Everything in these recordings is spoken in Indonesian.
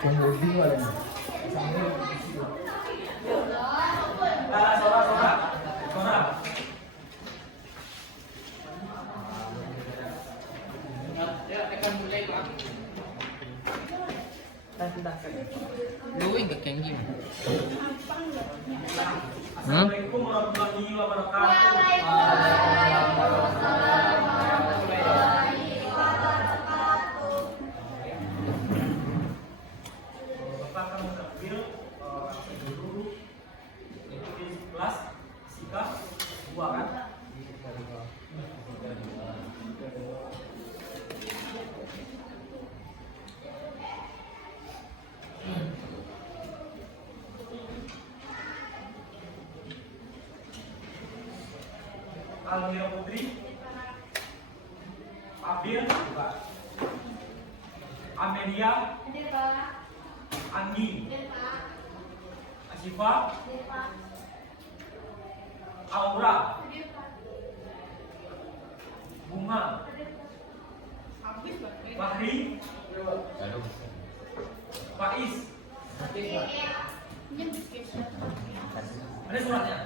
Luwing ke kenggi. Assalamualaikum warahmatullahi wabarakatuh. Bapak akan mengambil dulu ikuti kelas fisika 2 kan? Almira Putri, Abil, Amelia, Anggi, Asifa, Aura, Bunga, Fahri, Faiz. Ada suratnya?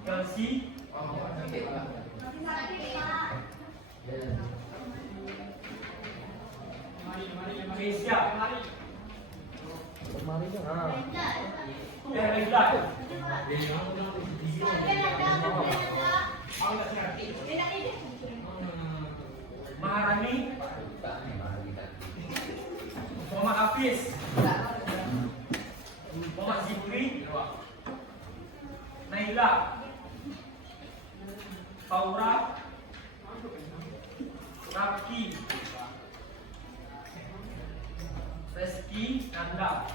Chelsea, Keisha, Maharani, Muhammad Hafiz, Muhammad Zikri, Naila, Faura, Rafki, Reski, Nanda,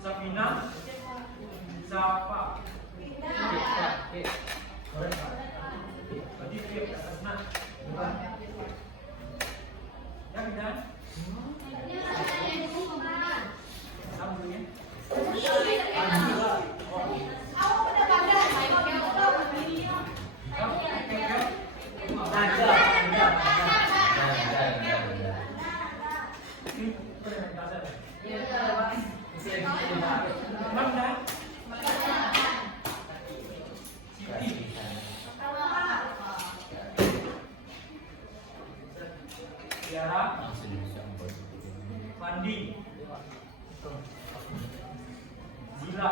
Safina, Zafa, berarti dia ke atas nak. Ya benar. Sambungnya. Mandi, Zila,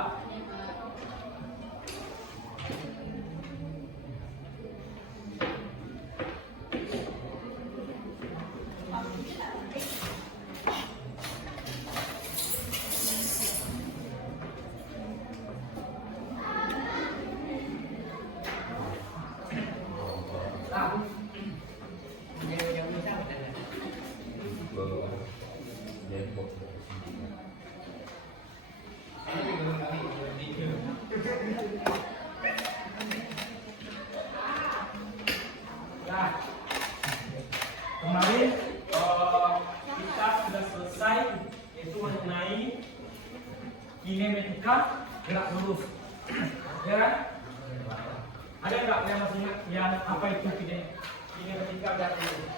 kemarin kita sudah selesai yaitu mengenai kinematika gerak lurus. Ya kan? Ada nggak yang masih ingat yang apa itu kinematika gerak lurus?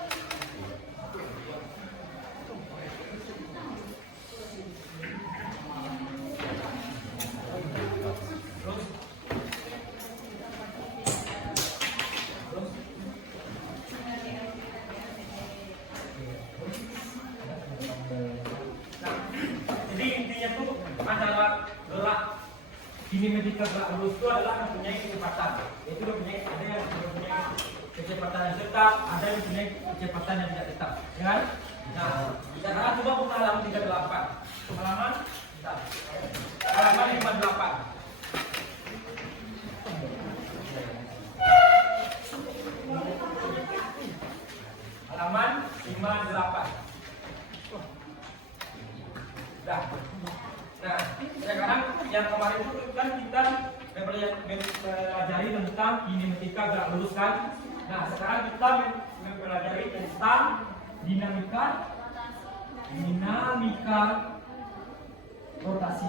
Kinematika gerak lurus itu adalah mempunyai kecepatan. Itu mempunyai ada yang mempunyai kecepatan yang tetap, ada yang punya kecepatan yang tidak tetap, ya kan? Nah, sekarang coba buka halaman 38. Halaman, bentar. Halaman 58. Halaman 58. Dah. Nah, sekarang yang kemarin itu kan kita mempelajari tentang kinematika gerak lurus kan. Nah, sekarang kita mempelajari tentang dinamika rotasi.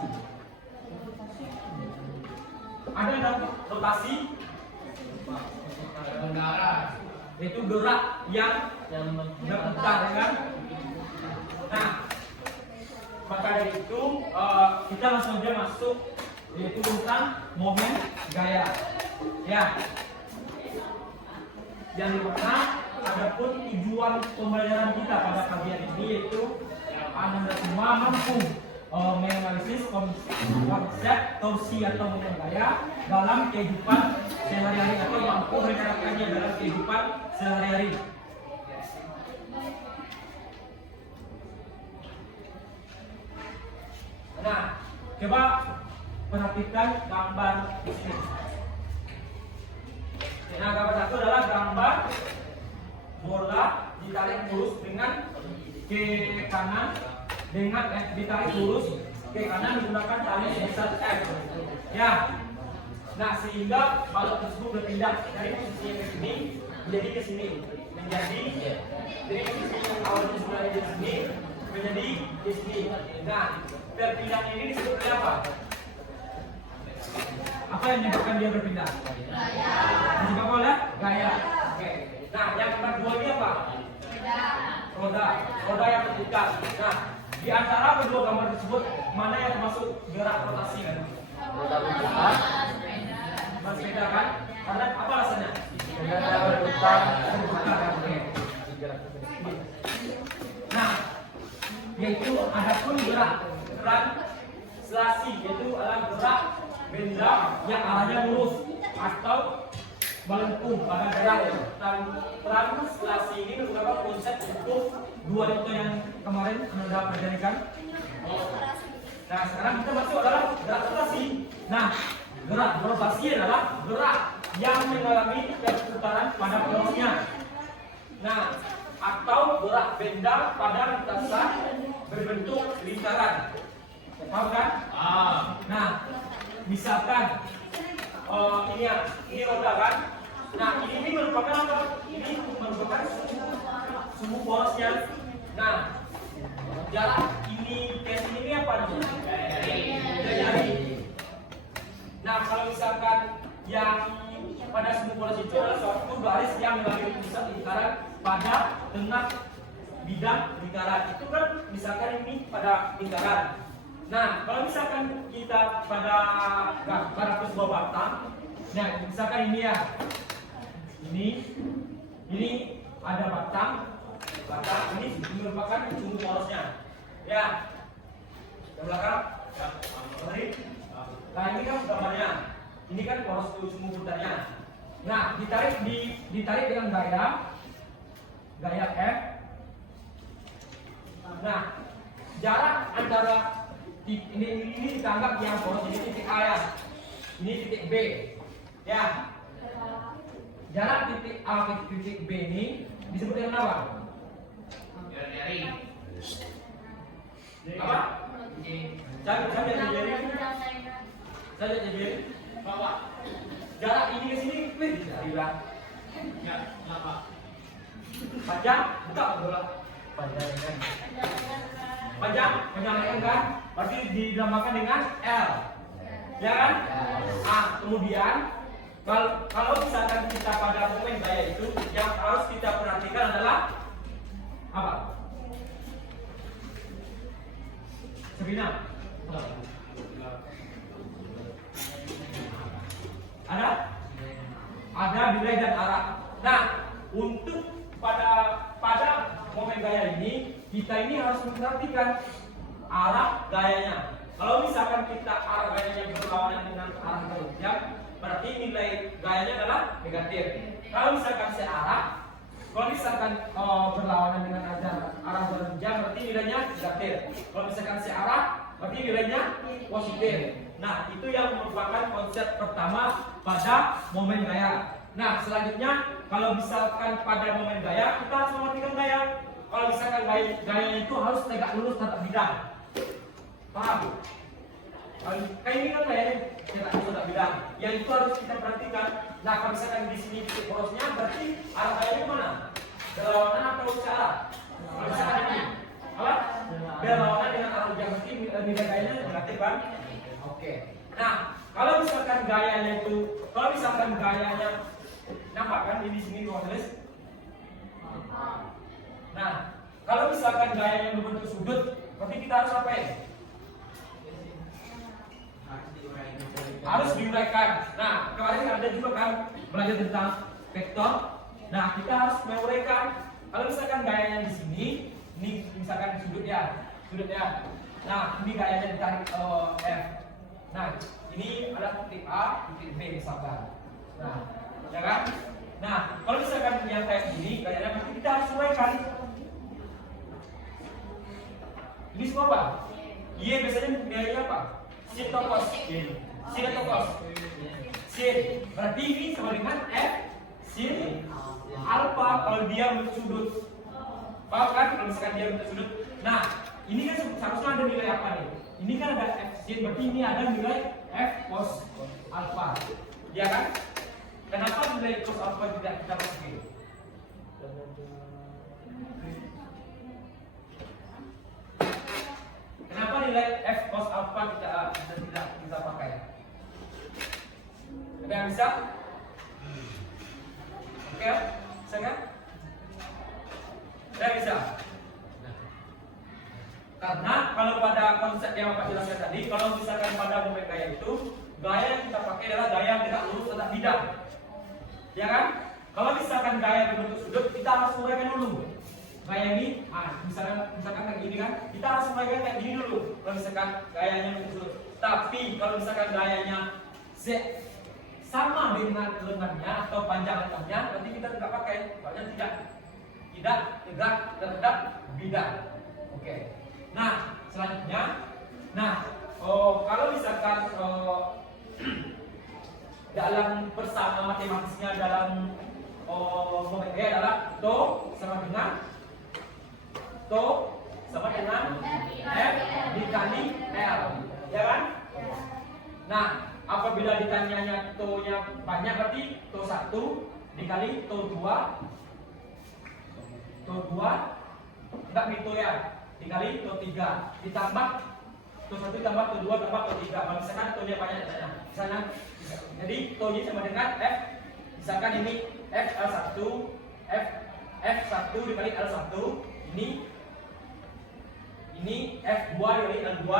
Ada rotasi itu gerak yang berputar, kan? Nah, maka dari itu kita langsung aja masuk yaitu tentang momen gaya. Ya. Yang dimana adapun tujuan pembelajaran kita pada kajian ini yaitu Anda semua mampu menganalisis konsep torsi atau momen gaya dalam kehidupan sehari-hari atau mampu menerapkannya dalam kehidupan sehari-hari. Nah, coba perhatikan gambar di sini. Nah, gambar satu adalah gambar bola ditarik lurus dengan ke kanan dengan ditarik lurus ke kanan menggunakan tali sebesar F. Ya. Nah, sehingga bola tersebut berpindah dari posisi yang ke sini menjadi ke sini, menjadi dari posisi yang awalnya sebelah di sini menjadi di sini. Nah, perpindahan ini disebut oleh apa? Apa yang menyebabkan dia berpindah? Gaya. Disebabkan oleh gaya. Oke. Nah, yang kedua ini apa? Roda. Roda yang berputar. Nah, di antara kedua gambar tersebut mana yang termasuk gerak rotasi kan? Roda berputar. Berbeda kan? Karena apa alasannya? Roda berputar. Oke. Nah, yaitu adapun gerak translasi yaitu adalah gerak benda yang arahnya lurus atau melengkung pada gerak translasi ini merupakan konsep untuk dua itu yang kemarin sudah pelajarikan. Nah, sekarang kita masuk adalah gerak rotasi. Nah, gerak rotasi adalah gerak yang mengalami perputaran pada porosnya. Nah, atau gerak benda pada lintasan berbentuk lingkaran. Paham kan? Nah, misalkan ini roda kan? Nah, ini merupakan apa? Ini merupakan sumbu porosnya. Nah, jarak ini ke sini ini apa namanya? Jari. Nah, kalau misalkan yang pada sumbu poros itu adalah suatu garis yang mengalami pusat lingkaran pada tengah bidang lingkaran. Itu kan misalkan ini pada lingkaran. Nah, kalau misalkan kita pada sebuah batang, nah misalkan ini ya, ini ada batang ini merupakan sumbu porosnya. Ya, yang belakang, nah ini kan gambarnya, ini kan poros sumbu putarnya. Nah, ditarik dengan gaya F. Nah, jarak antara ini dianggap yang poros ini titik A ya, ini titik B ya. Jarak titik A ke titik B ini disebut dengan apa? Jari. Apa? Saya jadi bahwa jarak ini ke sini bilang ya kenapa? Panjang, buka bola. Panjang kan? Berarti dinamakan dengan L. Ya kan? Nah, kemudian kalau misalkan kita pada momen gaya itu yang harus kita perhatikan adalah apa? Sabina. Ada nilai dan arah. Nah, untuk pada momen gaya ini kita ini harus memperhatikan arah gayanya. Kalau misalkan kita arah gayanya berlawanan dengan arah gelombang, berarti nilai gayanya adalah negatif. Kalau misalkan searah, kalau misalkan berlawanan dengan arah berjam, berarti nilainya negatif. Kalau misalkan searah, berarti nilainya positif. Nah, itu yang merupakan konsep pertama pada momen gaya. Nah, selanjutnya kalau misalkan pada momen gaya, kita harus mematikan gaya. Kalau misalkan gayanya itu harus tegak lurus tetap bidang. Paham? Kayak ini kan gayanya tegak lurus tetap bidang. Yang itu harus kita perhatikan. Nah, kalau misalkan di sini titik porosnya, berarti arah gayanya mana? Berlawanan atau searah? Kalau misalkan ini, apa? Berlawanan dengan arah hujan, berarti nilai gayanya negatif kan? Oke. Nah, kalau misalkan gayanya nampak kan di sini gua tulis. Nah, kalau misalkan gayanya berbentuk sudut, berarti kita harus apa ya? Harus diuraikan. Nah, kemarin ada juga kan belajar tentang vektor. Nah, kita harus menguraikan. Kalau misalkan gayanya di sini, ini misalkan sudutnya. Nah, ini gayanya ditarik F. Nah, ini adalah titik A, titik B misalkan. Nah, ya kan? Nah, kalau misalkan yang kayak gini, gayanya berarti kita harus uraikan. Ini semua apa? Y biasanya nilainya apa? Sin atau cos? Sin atau cos? Sin. Berarti ini sama dengan F sin alpha kalau dia bentuk sudut. Paham kan? Kalau misalkan dia bentuk sudut. Nah, ini kan seharusnya ada nilai apa nih? Ini kan ada F sin, berarti ini ada nilai F cos alpha. Ya kan? Kenapa nilai cos alpha tidak kita masukin? Kenapa nilai F cos alpha tidak kita pakai? Ada yang bisa? Oke, bisa kan? Ada yang bisa? Karena kalau pada konsep yang Bapak jelaskan tadi, kalau misalkan pada momen gaya itu, gaya yang kita pakai adalah gaya yang tidak lurus tetap bidang. Ya kan? Kalau misalkan gaya berbentuk sudut, kita harus uraikan dulu. Gaya ini, misalkan kayak gini kan, kita harus uraikan kayak gini dulu. Kalau misalkan gayanya berbentuk sudut. Tapi kalau misalkan gayanya sama dengan lengannya atau panjang lengannya, berarti kita tidak pakai. Soalnya tidak tegak tetap bidang. Oke. Nah, selanjutnya, kalau misalkan dalam bersama matematisnya dalam momen gaya adalah to sama dengan F dikali L, ya kan? Nah, apabila ditanyanya to-nya banyak berarti to 1 dikali to 2 enggak to ya, dikali to 3 ditambah to 1 tambah to 2 tambah to 3. Kalau misalkan to-nya banyak misalnya, jadi to-nya sama dengan F, misalkan ini F L1 F1 dikali L1, ini F2 dikali L2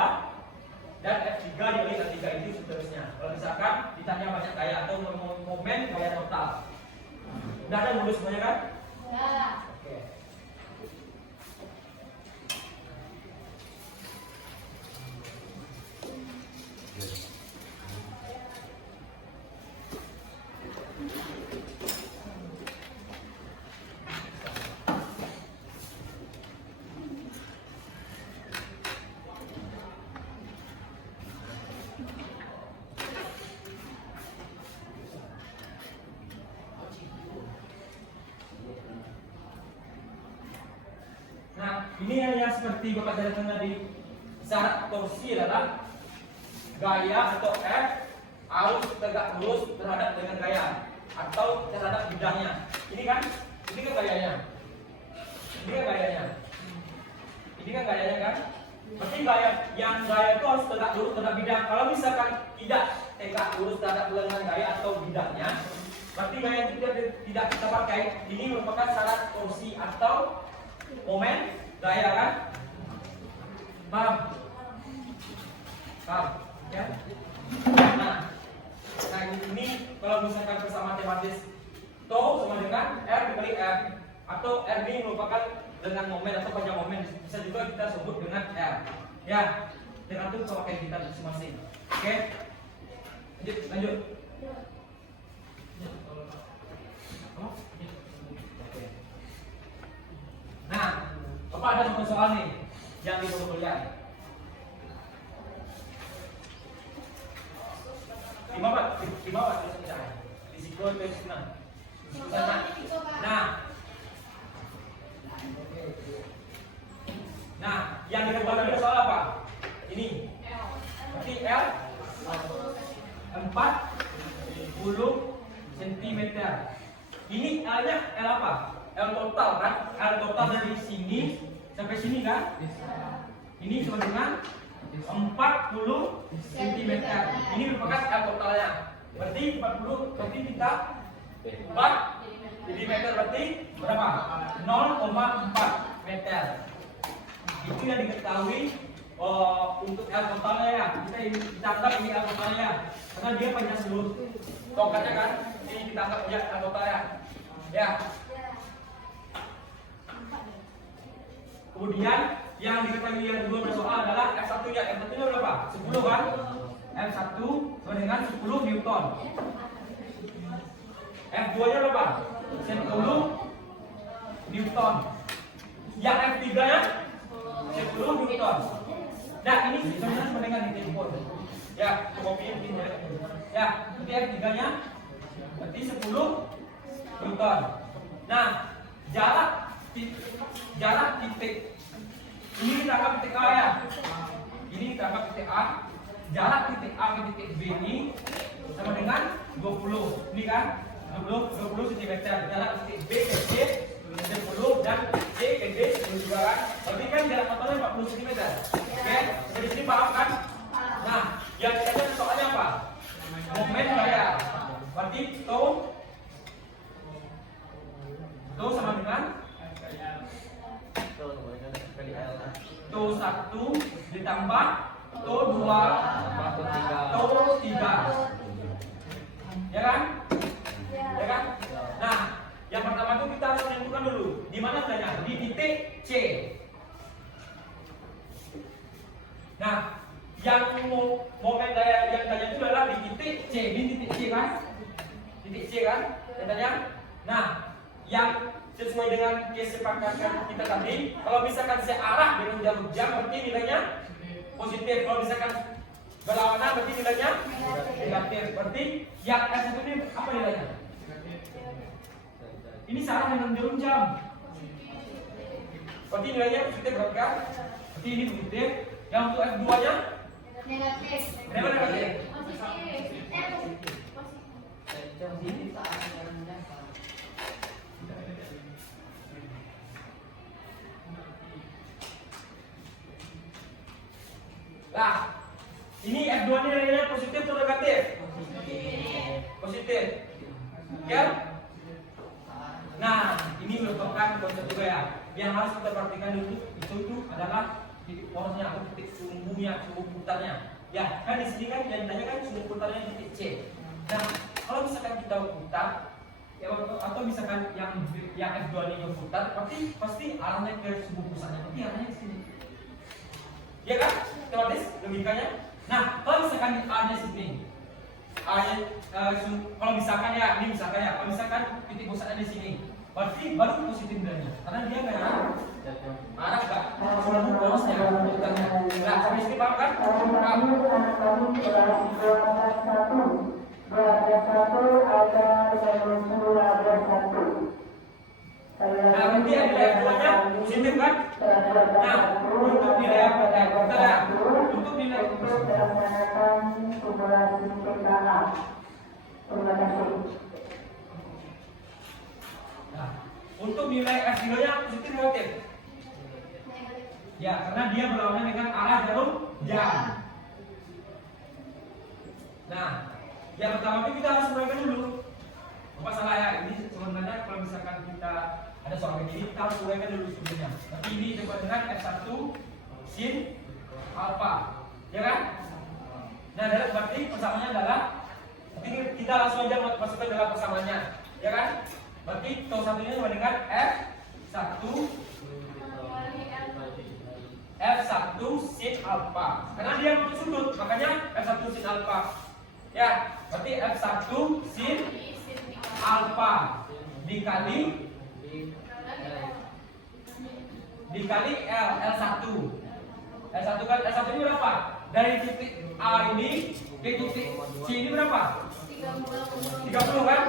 dan F3 dikali L3, itu seterusnya. Kalau misalkan ditanya banyak gaya atau momen gaya total. Udah ada modus semuanya kan? Ya. Oke. Ini yang seperti Bapak jelaskan tadi, syarat torsi adalah gaya atau F harus tegak lurus terhadap dengan gaya atau terhadap bidangnya. Ini kan gayanya. Ini kan gayanya kan? Berarti gaya itu harus tegak lurus terhadap bidang. Kalau misalkan tidak tegak lurus terhadap dengan gaya atau bidangnya, berarti gaya itu tidak kita pakai. Ini merupakan syarat torsi atau momen gaya kan? Paham? Ya? Nah, ini kalau misalkan bersama matematis to sama dengan R dikali R, atau R ini merupakan dengan momen atau panjang momen, bisa juga kita sebut dengan R. Ya, tergantung pemakaian kita masing-masing. Oke? Lanjut. Nah, Bapak ada satu soal nih yang di buku kuliah. Gimana selesai? Risiko tes Nah, yang diketahui ada soal apa? Ini. Berarti L 40 cm. Ini L-nya L apa? L total kan? L total dari sini sampai sini kan? Ini sama dengan 40 cm. Ini merupakan L totalnya. Berarti 40, berarti kita 4 cm berarti berapa? 0,4 meter. Itu yang diketahui untuk L totalnya ya. Kita anggap ini L totalnya karena dia panjang seluruh tongkatnya kan. Ini kita anggap ya L totalnya. Ya. Kemudian yang diketahui yang kedua bersoal adalah F1 nya. F1 nya berapa? 10 kan? F1 sama dengan 10 Newton. F2 nya berapa? 10 Newton. Yang F3 nya 10 Newton. Nah ini sebenarnya sama dengan di telepon. Ya, coba pilih ya. Ya, berarti F3 nya berarti 10 Newton. Nah, jarak titik ini kita anggap titik A ya. Ini kita anggap titik A. Jarak titik A ke titik B ini sama dengan 20. Ini kan 20 cm. Jarak titik B ke C 10 dan C ke D 10 juga kan. Berarti kan jarak totalnya 40 cm. Oke, dari sini paham kan? Nah, yang kita lihat soalnya apa? Momen gaya. Berarti tau sama dengan tau 1 ditambah tau 2 tau 3. Ya kan? Ya kan? Nah, yang pertama itu kita harus menentukan dulu di mana letaknya? Di titik C. Nah, yang momen daya yang tanya itu adalah di titik C. Di titik C kan? Titik C kan? Katanya. Nah, yang sesuai dengan kesepakatan kita tadi, kalau misalkan searah dengan jalur jam berarti nilainya positif. Kalau misalkan berlawanan berarti nilainya negatif. Berarti yang S1 ini apa nilainya? Ini searah dengan jalur jam. Berarti nilainya positif berarti kan? Berarti ini positif. Yang untuk F2 nya negatif. kenapa negatif? Nah, ini F2 ini nilainya positif atau negatif? Positif. Ya? Nah, ini merupakan konsep juga ya. Yang harus kita perhatikan dulu itu adalah titik porosnya atau titik sumbunya, sumbu putarnya. Ya, kan di sini kan yang ditanya kan sumbu putarnya titik C. Nah, kalau misalkan kita putar ya, atau misalkan yang F2 ini berputar, pasti arahnya ke sumbu pusatnya. Berarti arahnya ke sini. Ya kan? Teoritis logikanya. Nah, kalau misalkan A-nya sini, kalau misalkan ya, ini misalkan ya, kalau misalkan titik pusatnya di sini, berarti baru positif nilainya, karena dia nggak arah nggak sumbu porosnya. Nah, sampai sini paham kan? Nah, berarti yang nilai F2-nya positif kan? Nah, untuk nilai apa? Untuk nilai nah, untuk nilai F0-nya positif negatif? Ya, karena dia berlawanan dengan arah jarum jam. Nah, yang pertama itu kita harus uraikan dulu. Apa salah ya? Ini sebenarnya kalau misalkan kita ada soal begini, kita harus uraikan dulu sebelumnya. Tapi ini coba dengan F1 sin alpha, ya kan? Nah, berarti persamaannya adalah, nanti kita langsung aja masukkan dalam persamaannya, ya kan? Berarti tau satunya sama dengan F1 sin alpha, karena dia bentuk sudut, makanya F1 sin alpha. Ya, berarti F1 sin alfa dikali L, L1. L1 kan, L1 ini berapa? Dari titik A ini ke titik C ini berapa? 30 kan?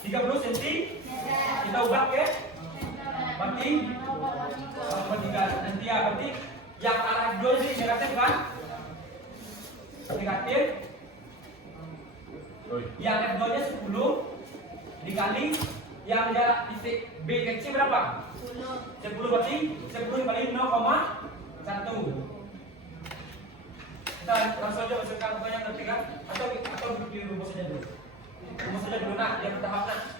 30 cm. Kita ubah ke berarti 3 nanti ya, berarti yang arah dua ini negatif kan? Negatif. Yang F2 nya 10 dikali yang jarak titik B ke C berapa? 10 berarti 10 kali 0,1. Kita langsung aja masukkan banyak ngerti kan? Atau di rumus saja dulu. Rumus saja dulu nak, yang tahap nak.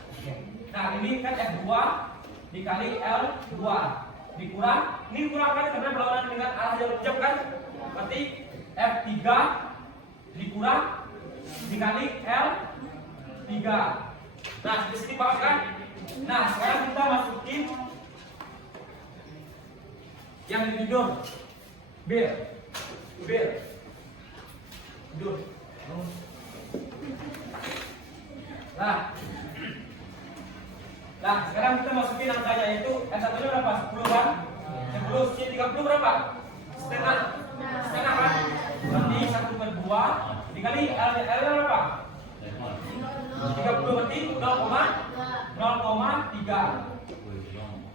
Nah ini kan F2 dikali L2 dikurang, ini kurangkan karena berlawanan dengan arah yang jauh kan? Berarti F3 dikurang dikali L3. Nah di sini paham kan? Nah sekarang kita masukin yang tidur bir tidur. Nah sekarang kita masukin angkanya, itu S1 nya berapa? 10 kan? 10 C 30 berapa? Setengah kan? Berarti 1/2 dikali L nya berapa? 30 berarti 0,3.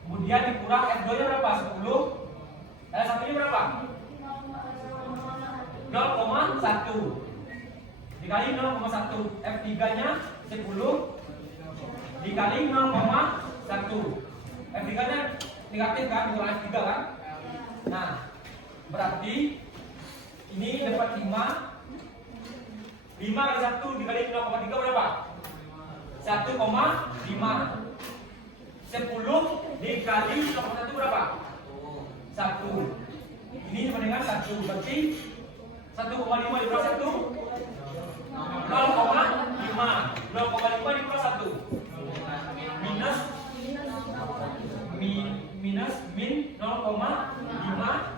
Kemudian dikurang F2 nya berapa? 10. L1 nya berapa? 0,1 dikali 0,1. F3 nya 10 dikali 0,1. F3 nya negatif kan? Dikurang F3 kan? Nah berarti ini dapat 5 kali 1 dikali 0,3 berapa? 1,5. 10 dikali 0,1 berapa? 1. Ini sama dengan 1. Berarti 1,5 dikurangi 1 0,5. 0,5 dikurangi 1 minus min 0,5.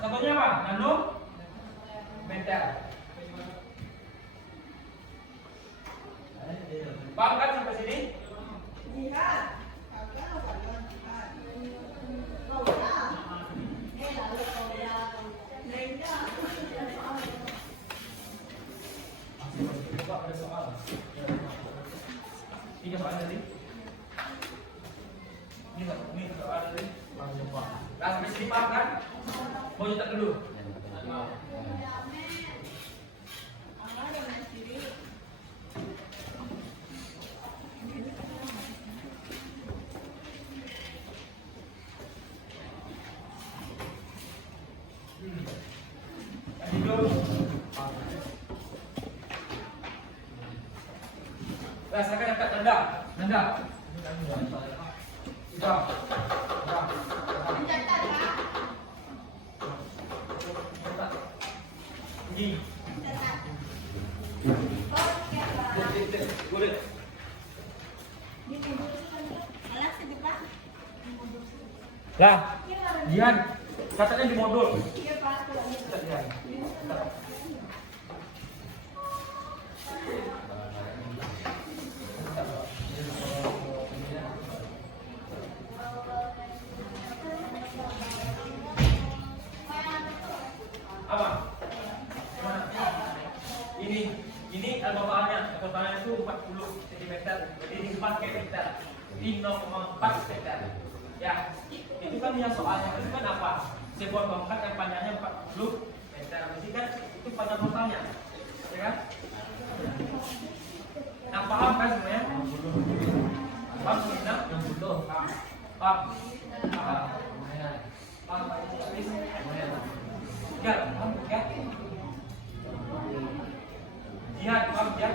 Satunya apa? Nanometer. Paham kan sampai sini? Iya. Ada soal. 3 soal tadi. Ini soal tadi. Nah, sampai sini paham kan? Mau nyetak dulu. Rasakan angkat nanda. Sudah. Ini. Boleh. Lah, lihat katanya di modul. Iya, Pak. Lihat. Apa? Ini totalnya itu 40 cm. Jadi ini 4 meter. Ini 0,4 meter. Ya, itu kan yang soalnya itu kan apa? Sebuah tongkat yang panjangnya 40 meter. Berarti kan itu panjang totalnya. Ya kan? Nah, paham kan semuanya? Paham semuanya? Paham. Ya, paham ya? Lihat, paham ya?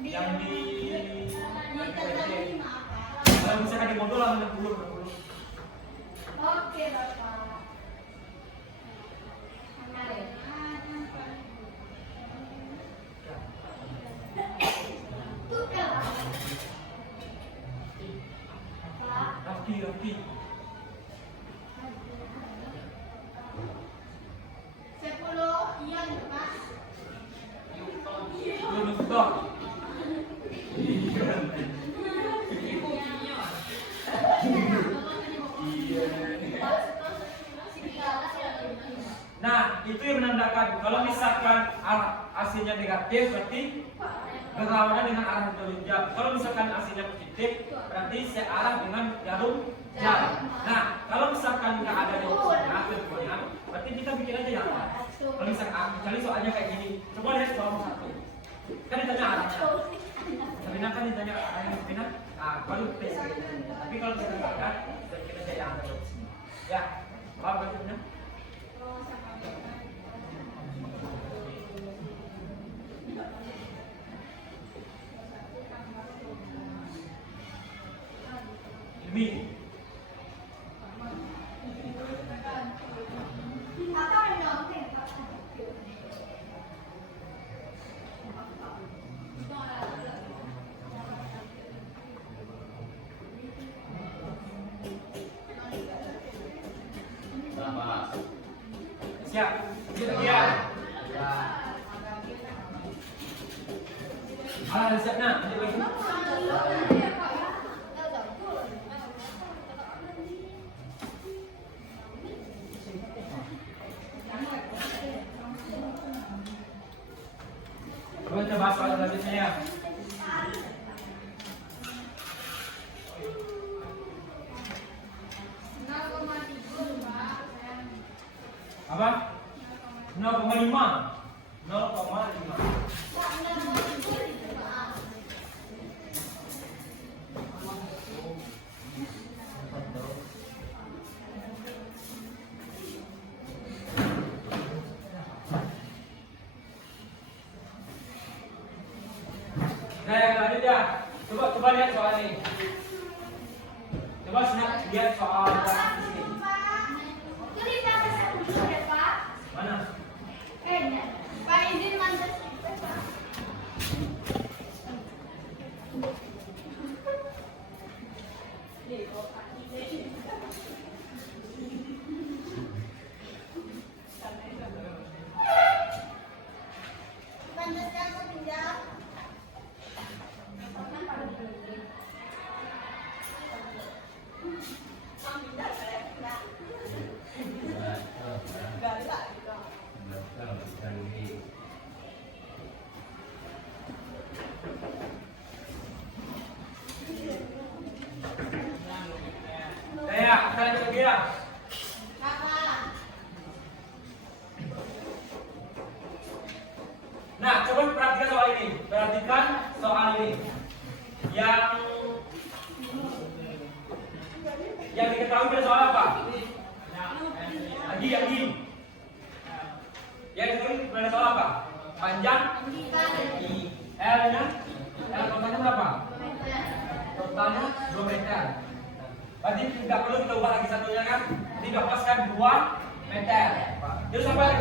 Yang di kalau misalkan di modul 60. Oke, Bapak. Rapi. 10 iya, Pak. Belum stop. Nah, itu yang menandakan kalau misalkan arah AC-nya negatif berarti berlawanan dengan arah jarum jam. Kalau misalkan AC-nya positif berarti searah dengan jarum jam. Nah, kalau misalkan nggak ada jarum jam, berarti kita bikin aja yang lain. Kalau misalkan misalnya soalnya kayak gini, coba lihat soal satu. Kan ditanya arahnya. Sabina kan ditanya arahnya Sabina, baru tes. Tapi kalau kita nggak ada, kita cari yang ada di sini. Ya, apa maksudnya? Demi siap, siap. Siap nak, kita bahas soal selanjutnya ya. Apa? 0,5. 0,5. Nah, yang selanjutnya, coba lihat soal ini. Coba lihat soal di sini. Mana? Pak izin mantas. Nah, coba perhatikan soal ini. Perhatikan soal ini. Yang diketahui pada soal apa? Lagi. Yang diketahui pada soal apa? Panjang I. L-nya totalnya berapa? Totalnya 2 meter. Berarti tidak perlu kita ubah lagi satunya kan? Jadi dapatkan 2 meter. Terus apa lagi?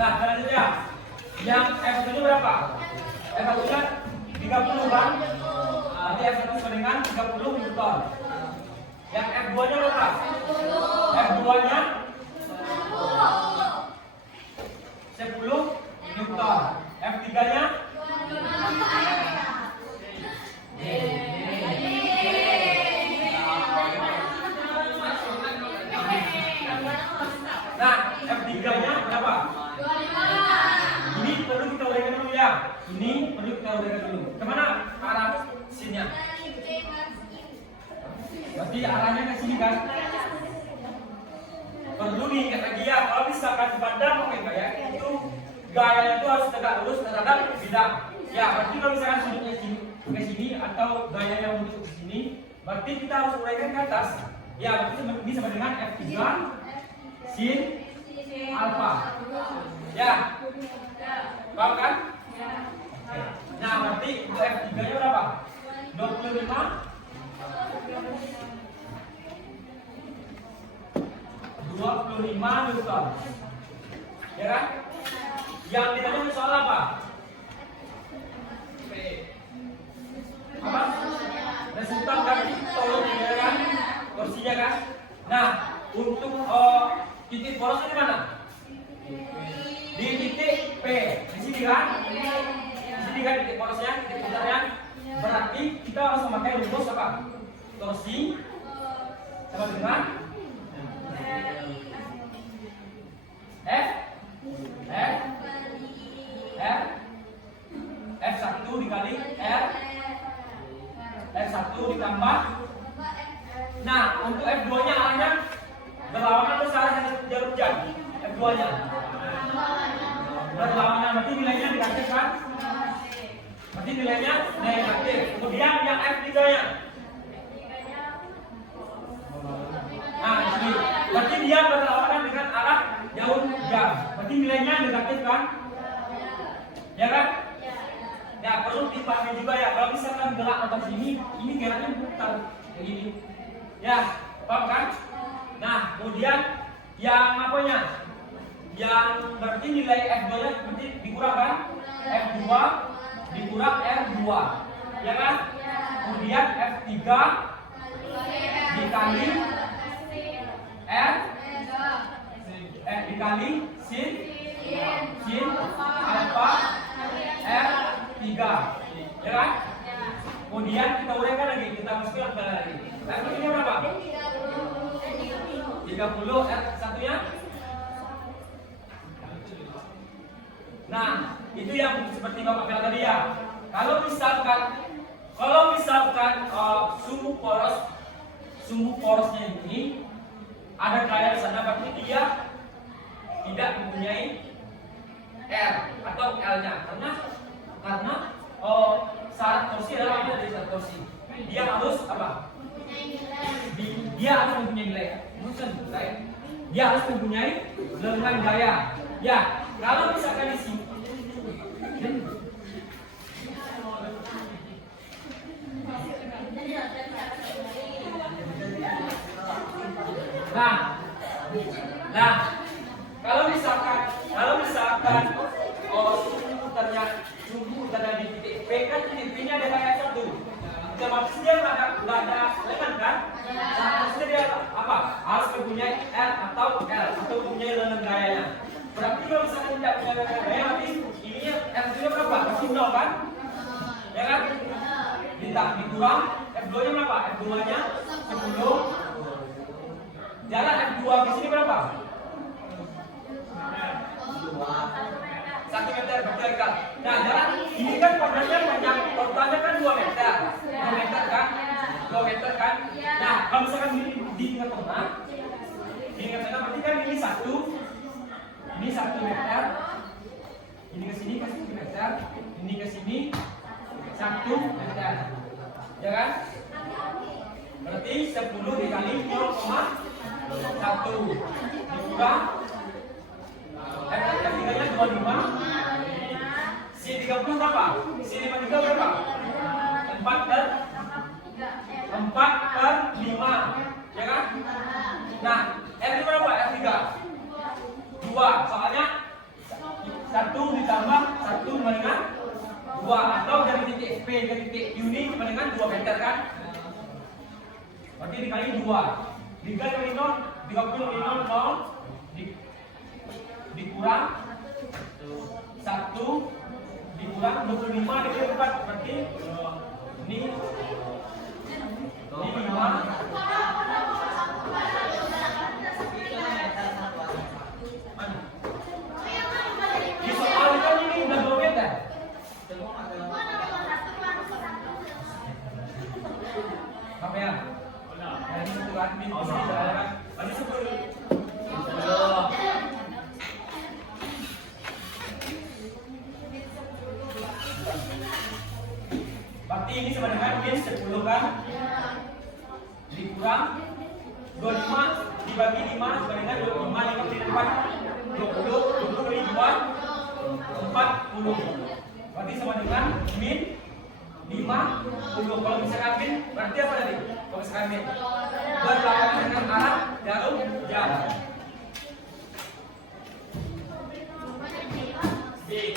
Nah, selanjutnya yang F1 berapa? F1 nya 30 kan? Nanti F1 sama dengan 30 Newton. Yang F2 nya berapa? F2 nya 10 Newton. ini perlu kita uraikan dulu. Kemana arah sinnya? Berarti arahnya ke sini kan? Perlu diingat lagi ya, kalau misalkan pada pakai gaya itu gaya itu harus tegak lurus terhadap bidang. Ya, berarti kalau misalkan sudutnya ke sini atau gaya yang menuju ke sini, berarti kita harus uraikan ke atas. Ya, berarti ini sama dengan F3 sin alfa. Ya, paham kan? Nah, berarti untuk F3 nya berapa? 25 Newton. Ya kan? Yang ditanya soal apa? Apa? Resultan kan tolong ya kan? Torsinya kan? Nah, untuk titik porosnya di mana? Di titik P. Di sini kan? Di sini kan titik porosnya, titik putarnya. Berarti kita harus memakai rumus apa? Torsi sama dengan F1 dikali F1 ditambah. Nah, untuk F2 nya arahnya berlawanan atau searah jarum jam? F2 nya berlawanan, berarti nilainya negatif kan? Berarti nilainya negatif. Kemudian yang F3 nya, nah di sini berarti dia berlawanan dengan arah jarum jam. Berarti nilainya negatif kan? Ya kan? Ya, perlu dipahami juga ya, kalau misalkan gerak atas sini, ini geraknya putar kayak gini. Ya, paham kan? Nah, kemudian yang apanya? Yang berarti nilai F2 nya berarti dikurang kan? F2 dikurang R2. Ya kan? Kemudian F3 dikali R dikali sin alfa R3. Ya kan? Kemudian kita uraikan lagi, kita masukkan lagi. R ini berapa? 30 R1 nya. Nah, itu yang seperti Bapak bilang tadi ya. Kalau misalkan sumbu porosnya ini ada gaya di sana, berarti dia tidak mempunyai R atau L-nya. Karena syarat torsi adalah apa dari syarat torsi? Dia harus apa? Dia harus mempunyai nilai. Dia harus mempunyai lengan gaya. Ya, kalau misalkan di sini Nah, kalau misalkan sumbu putarnya di titik P kan, titik P nya ada kayak satu. Otomatis dia nggak ada lengan kan? Seharusnya dia apa? Harus mempunyai R atau L atau mempunyai lengan gayanya. Berarti kalau misalkan tidak punya lengan gaya, berarti ininya F2 nya berapa? Pasti 0 kan? Ya kan? Dikurang F2 nya berapa? F2 nya 10. Jalan F2 ke sini berapa? 1 meter vertikal. Nah, jalan ini kan kodenya panjang, totalnya kan 2 meter. 2 meter kan? 2 meter kan? Nah, kalau misalkan ini di tengah-tengah, berarti kan ini 1 meter. Ini ke sini kan 1 meter. Ini ke sini 1 meter. Ya kan? Berarti 10 dikali 0,1 dikurang F3 nya 25. C30 berapa? C53 berapa? 4/5. Ya kan? Nah, F ini berapa? F3 2. Soalnya 1 ditambah 1 sama dengan 2, atau dari titik P ke titik Q ini sama dengan 2 meter kan? Berarti dikali 2. 3 kali 0, 30 kali 0, dikurang 1 dikurang 25 dikali 4, berarti ini 5. Di soal kan ini udah 2 meter. ini sama dengan min 10 kan? Dikurang 25 dibagi 5 sama dengan 25 dibagi 4 20 kali 2 40. Berarti sama dengan min 50. Kalau misalkan min berarti apa tadi? Kalau misalkan min berlawanan dengan arah jarum jam. B.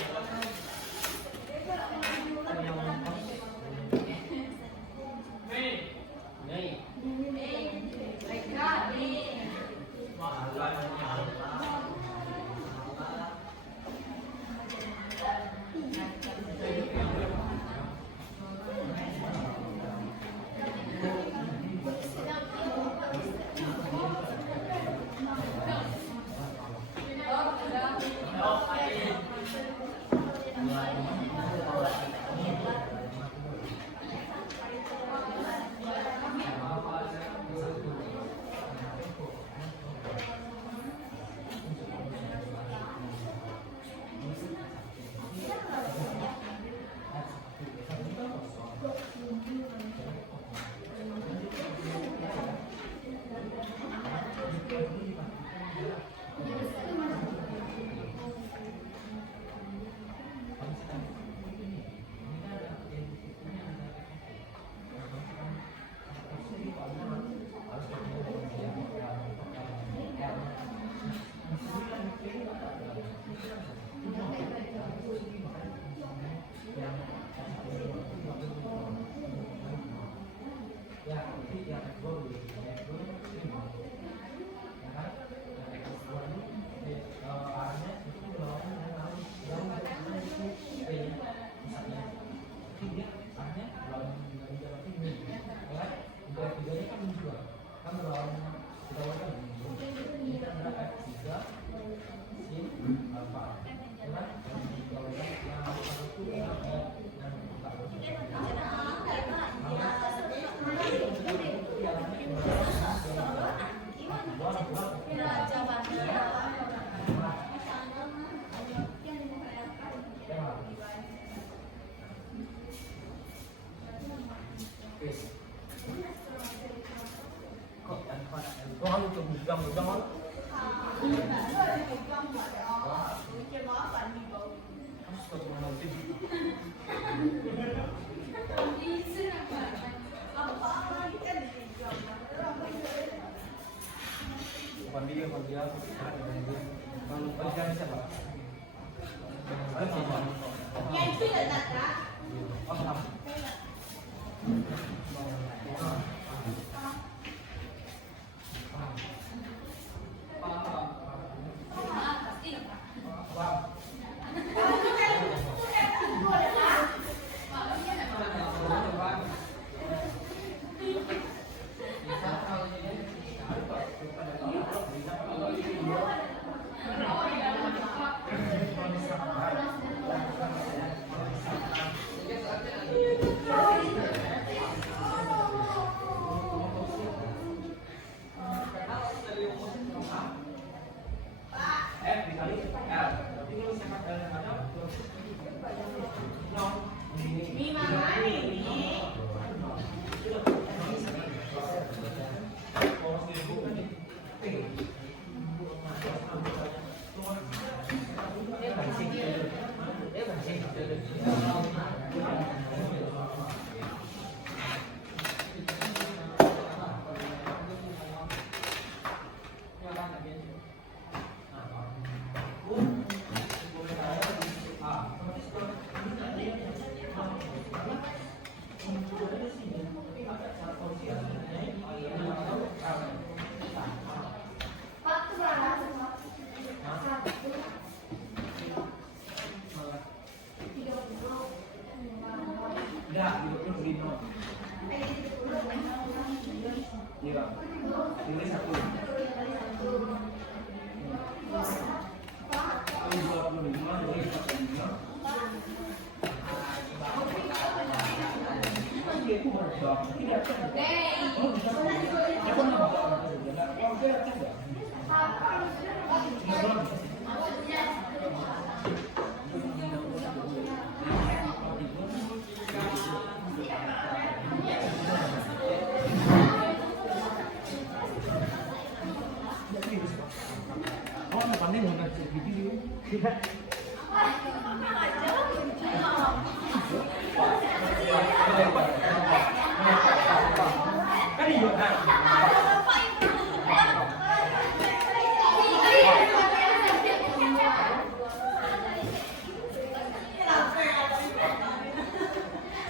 Kan iya kan?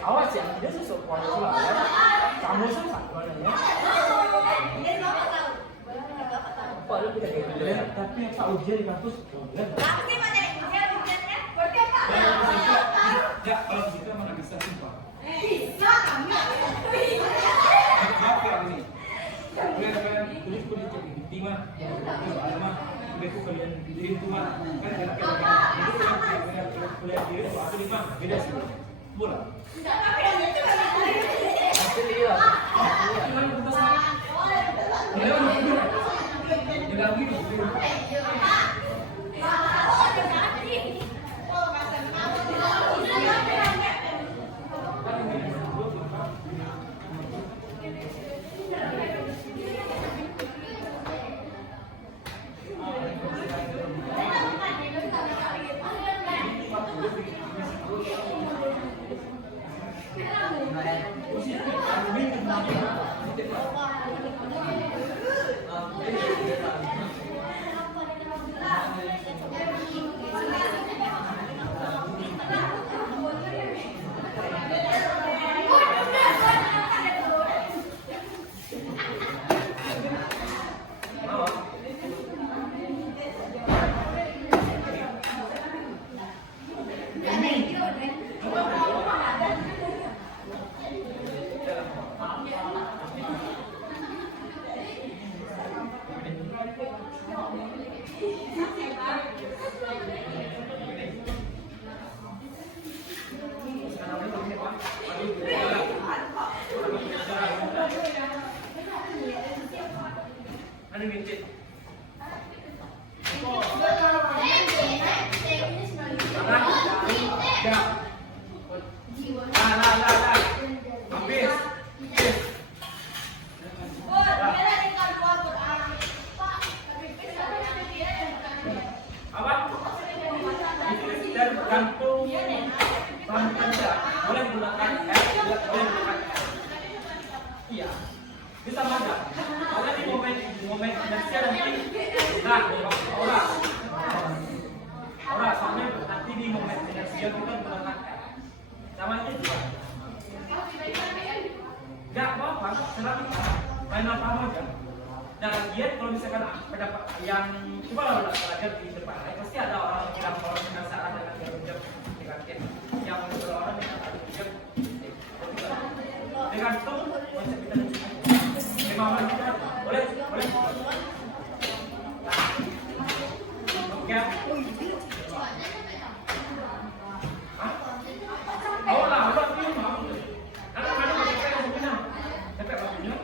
Awas ya, dia susuk pola ya. Kamu sih satu ya. Pak lu tidak kayak gitu ya. Tapi yang tak ujian di kampus. Ya, kalau begitu emang bisa sumpah. Bisa kami. Apa ini? Kalian tulis kulit di timah. Mah, beku kalian di rumah. Kan kira-kira itu kan kuliah diri aku di mana? Beda sih. Bola. Asli ya. Gimana kita sama? Tidak begitu. Ada ngecek. Ya. Lah. Habis. Apa? Tergantung bahan kerja. Boleh gunakan boleh gunakan. Iya. Bisa mana? Kalau di momen inersia nanti, nah, orang sampai nanti di momen inersia kita gunakan sama aja juga. Gak apa-apa, serang main apa aja. Nah, lagian kalau misalkan pendapat yang coba lah belajar di depan, pasti ada orang yang penasaran dengan jarum-jarum yang beberapa orang yang ada jam dengan itu konsep kita boleh. Oke. Oh lah, udah mau. Anak-anak masih kayak begini. Sampai bajunya.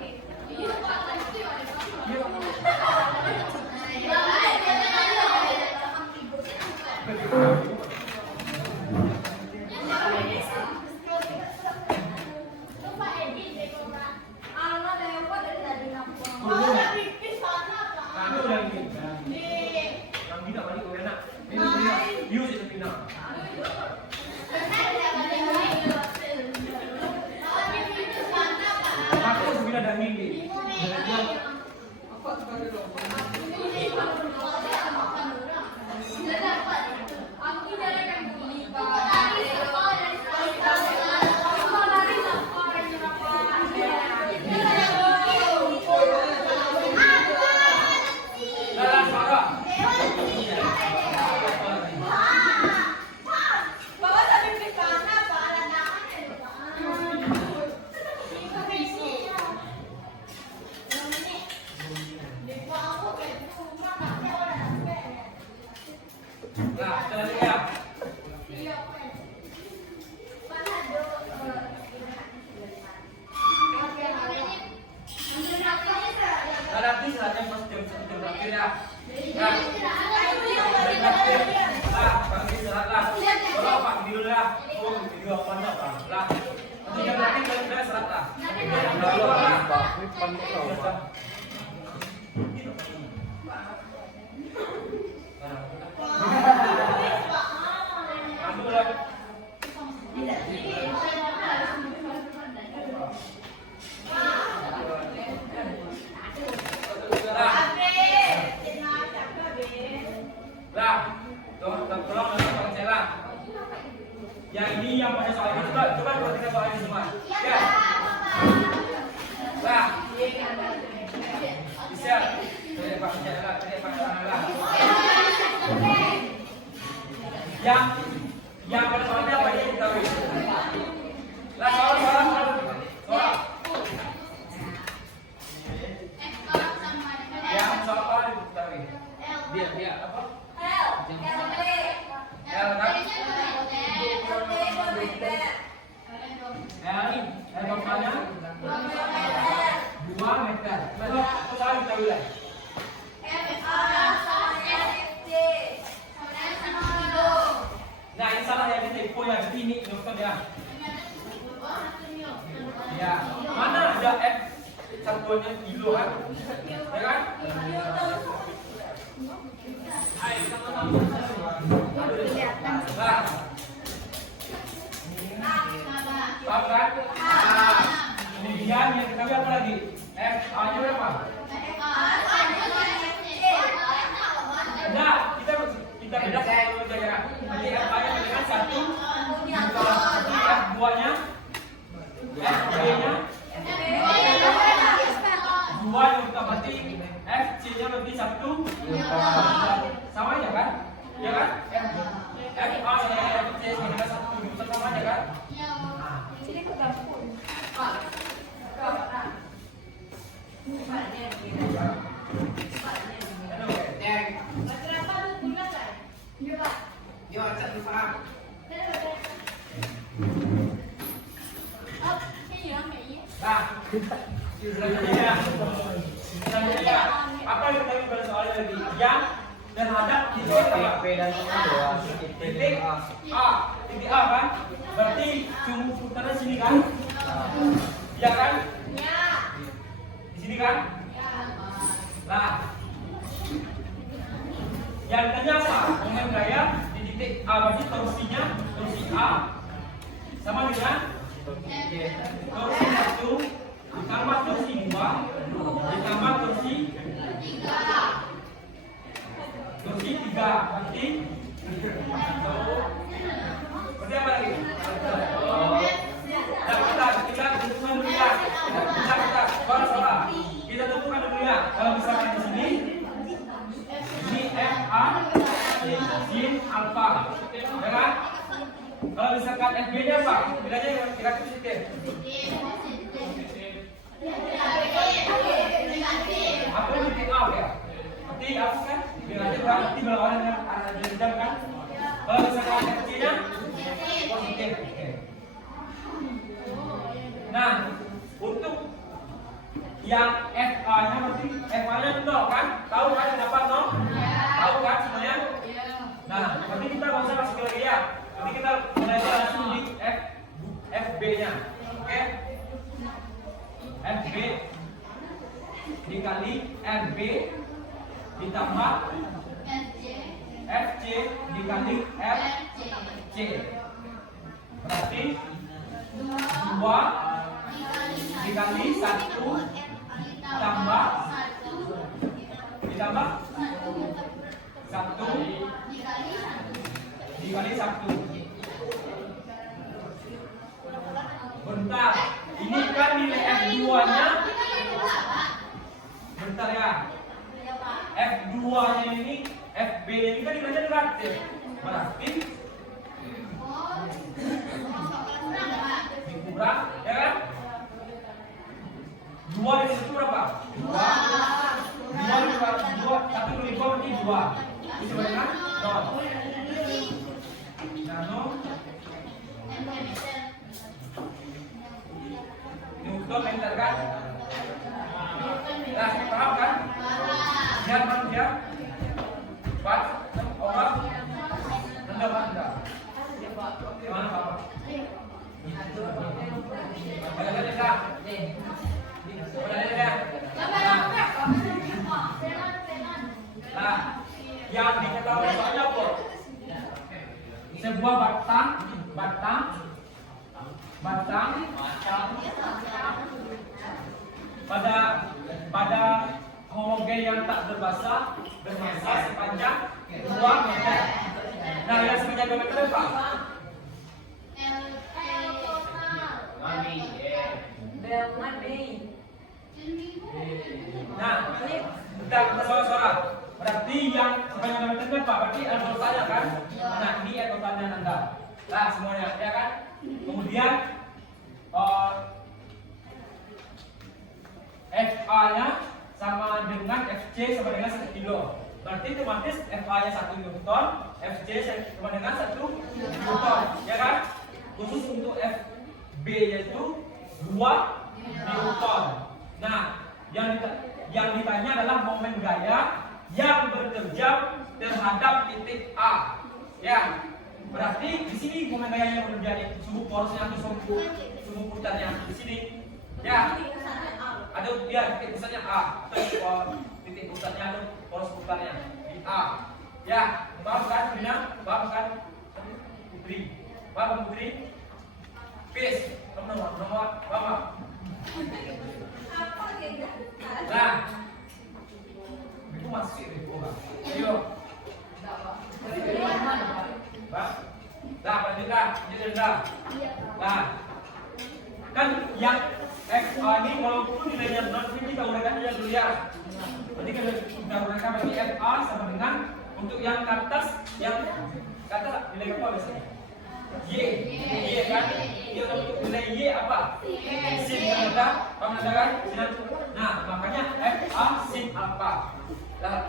Yang ini yang pada soal ini coba perhatikan soal ini semua. Ya. Lah. Bisa. Saya Pak jalan, saya Pak jalan. Yang pada soal ini apa yang kita tahu? Lah soal. Yang soal diketahui. Dia apa? L kan? L totalnya 2 meter. Lalu soal diketahui lah. Nah ini salah ya, ini typo ya, jadi ini dokter ya. Ya, mana ada F satuannya kilo kan? Ya kan? Ayo sama-sama. Nah, paham kan? Nah, kemudian yang kita lihat apa lagi? F A nya berapa? Nah, kita bedakan dulu ya. Nanti F A nya dengan 1, F 2 nya, F B nya 2 yang kita berarti F C nya berarti 1 sama aja kan? Ya kan? F A sama F C sama 1 sama aja kan? Selanjutnya, apa yang kita pada soalnya lagi? Yang terhadap titik B dan titik A kan? Berarti sumbu putaran sini kan? Ya kan? Di sini kan? Nah, yang ditanya apa? Momen gaya di titik A, berarti torsinya, torsi A sama dengan torsi 1 ditambah torsi 2 ditambah torsi 3 berarti apa lagi? Kita tentukan dulu ya. Kita tentukan dulu ya. Kalau misalkan di sini ini FA sin alfa, ya kan? Kalau misalkan FB nya apa? Bedanya kira-kira positif. Apa yang titik A ya? Berarti apa kan? Bilangnya berarti kalau orang yang ada dendam kan? Kalau misalkan FC nya positif. Nah, untuk yang FA nya berarti FA nya 0 kan? Tahu kan kenapa 0? Tahu kan semuanya? Nah, berarti kita nggak usah masuk lagi ya. Nanti kita belajar langsung di FB nya. Oke? FB dikali FB ditambah FC dikali FC. Berarti 2 dikali 1 ditambah 1 dikali 1. Bentar, ini kan nilai F2 nya. Bentar ya. F2 nya ini, FB ini kan nilainya negatif. Berarti dikurang, ya kan? 2 dari situ berapa? 2 1 kali 2 berarti 2. Itu berapa? 0. Nano Newton meter kan? Nah, paham kan? Lihat manusia 4 obat rendah rendah. Mana Bapak? Ada tidak? Nah, yang diketahui soalnya apa? Sebuah batang pada homogen yang tak bermassa sepanjang 2 meter. Nah, yang sepanjang 2 meter apa? Nah, kita suara-suara. Berarti yang sebanyak meter berapa? Berarti ada totalnya kan? Nah, ini ya totalnya Anda. Nah, semuanya ya kan? Kemudian FA-nya sama dengan FC sama dengan 1 kilo. Berarti otomatis FA-nya 1 Newton, FC sama dengan 1 Newton, ya kan? Khusus untuk FB yaitu 2 Newton. Nah, yang ditanya adalah momen gaya yang berterjam terhadap titik A. Ya, berarti di sini momen gaya yang terjadi sumbu porosnya atau sumbu putarnya di sini. Ya, ada dia titik pusatnya A atau titik pusatnya atau poros putarnya di A. Ya, paham kan? Bina, paham kan? Putri, paham Putri? Peace, nomor, paham? Nah, itu masih itu, ayo. Bang, dah lanjutkan, Nah, kan yang FA ini walaupun nilainya benar, tapi kita uraikan aja dulu ya. Berarti kita uraikan berarti FA sama dengan untuk yang ke atas, yang kata nilai apa biasanya? Y kan? Dia untuk nilai Y apa? Sin kita, paham kan? Nah, makanya FA sin alpha. Nah,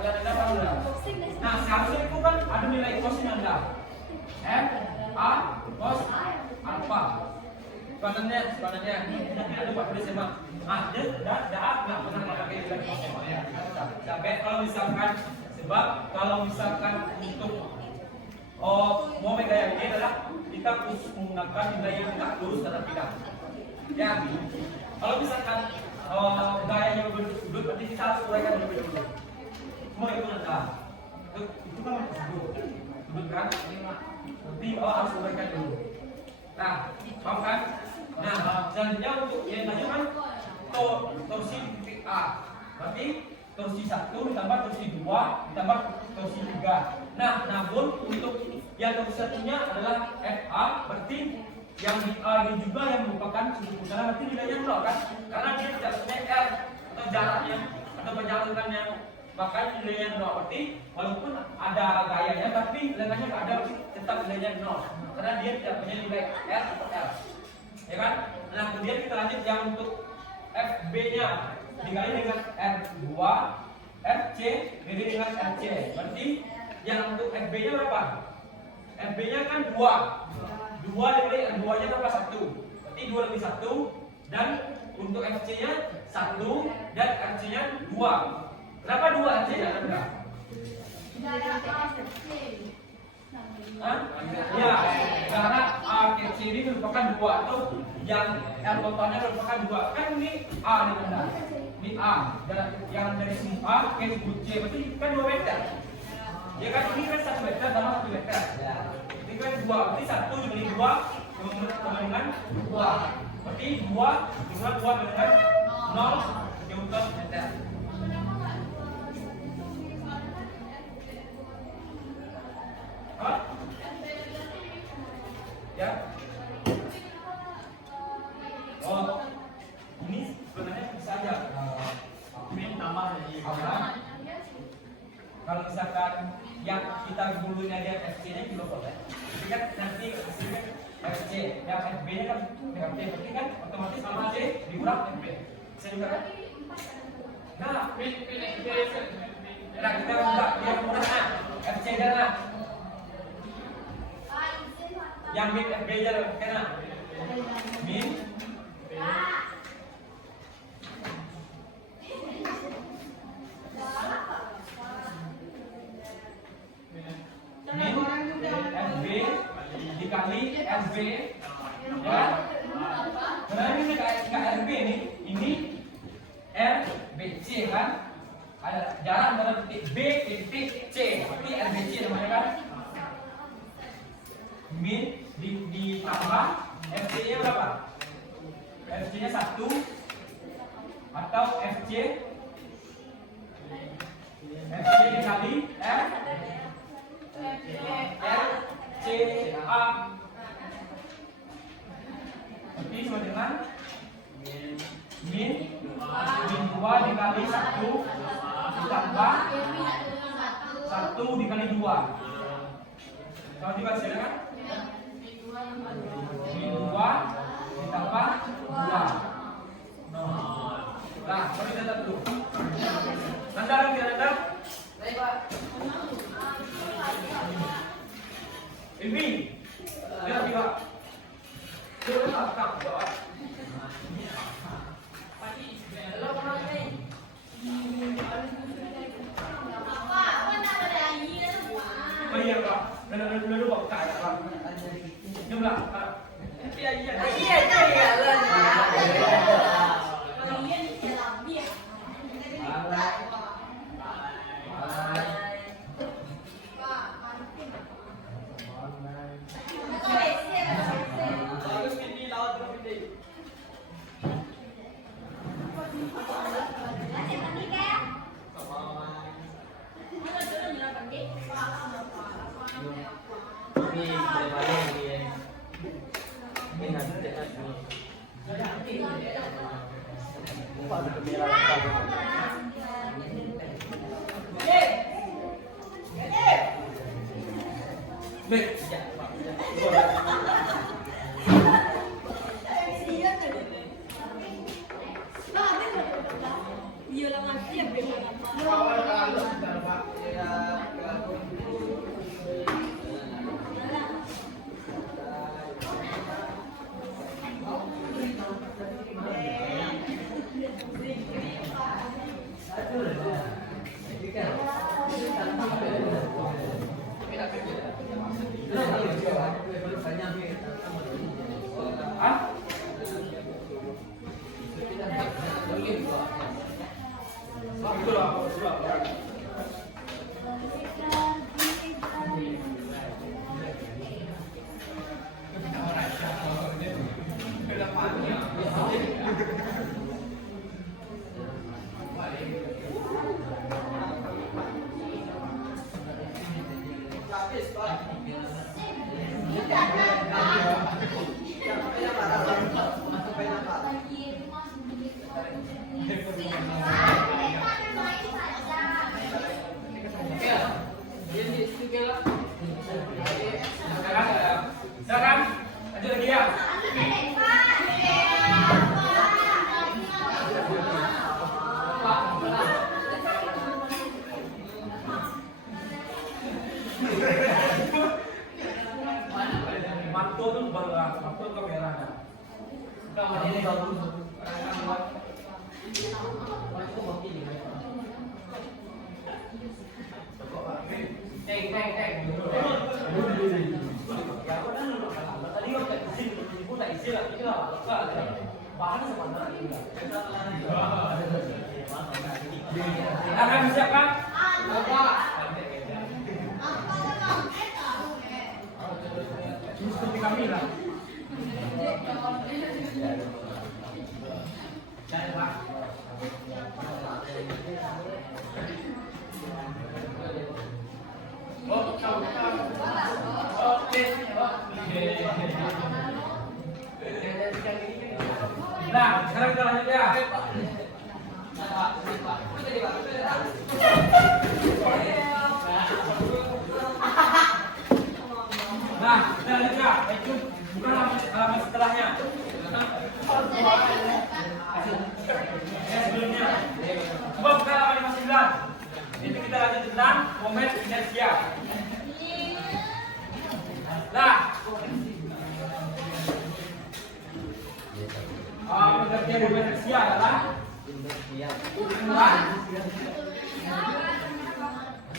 seharusnya itu kan ada nilai kosin Anda. FA cos alpha. Sebenarnya kita lupa tulis ya, Bang. Nah, dia nggak pernah pakai nilai kosin ya. Sampai kalau misalkan untuk momen gaya ini adalah kita khusus menggunakan nilai yang tidak lurus dan tidak. Ya, kalau misalkan gaya yang bersudut, berarti kita harus uraikan lebih dulu. Semua itu Anda. Itu kan sudut kan? Nanti harus uraikan dulu. Nah, paham kan? Nah, selanjutnya untuk yang tadi kan torsi titik A. Berarti torsi 1 ditambah torsi 2 ditambah torsi 3. Nah, namun untuk yang torsi satunya adalah FA, berarti yang di A ini juga yang merupakan sudut pusat, berarti nilainya 0 kan? Karena dia tidak punya R atau jaraknya atau penjalurannya, makanya nilainya 0. Berarti walaupun ada gayanya, tapi nilainya nggak ada, tetap nilainya 0 karena dia tidak punya nilai R atau L, ya kan? Nah, kemudian kita lanjut yang untuk FB-nya dikali dengan R2, FC dikali dengan RC. Berarti yang untuk FB-nya berapa? FB-nya kan 2 dikali R2-nya berapa? 1. Berarti 2 lebih 1. Dan untuk FC-nya 1 dan RC-nya 2. Kenapa 2 RC-nya? Enggak? Ya, karena AC ini merupakan 2 atau yang R totalnya merupakan 2. Kan ini A nih Anda. Ini A. Dan yang dari sumbu A ke sumbu C berarti kan 2 meter. Ya kan, ini kan 1 meter tambah 1 meter. Ini kan 2, berarti 1 dikali 2 sama dengan 2. Berarti 2 dengan 2 dengan 0 Newton meter. Hah? Ya. Oh, ini sebenarnya bisa aja. Ini tambah dari apa? Kalau misalkan yang kita dulunya dia FC-nya kilo volt ya. Jadi kan nanti hasilnya FC, yang FB-nya kan dengan C, berarti kan otomatis sama C dikurang FB. Bisa juga kan? Nah, kita enggak yang murah FC-nya lah. Yang min FB nya kena min FB dikali FB ya. Karena ini nggak RB ini RBC kan, ada jarak antara titik B ke titik C, berarti RBC namanya kan. Min ditambah FC-nya berapa? FC-nya 1 atau FC dikali R C A. Berarti sama dengan min 2 dikali 1 ditambah 1 dikali 2. Kalau dikasih kan? Min 2 ditambah 2. Nah, mari kita dulu. Anda lagi Anda? Baik, Pak. Ini. Ya, tiga. Coba tak bawa. Oh iya, Pak. Lalu bawa tak ya, Pak. Jumlah. Iya. Akan siapkan? Seperti kami lah. Nah, sekarang kita lanjut ya. Nah, kita lanjut ya. Itu bukan halaman setelahnya. Sebelumnya. Coba buka halaman 59. Itu kita lanjut tentang momen inersia. Nah, pengertian momen inersia adalah itu momen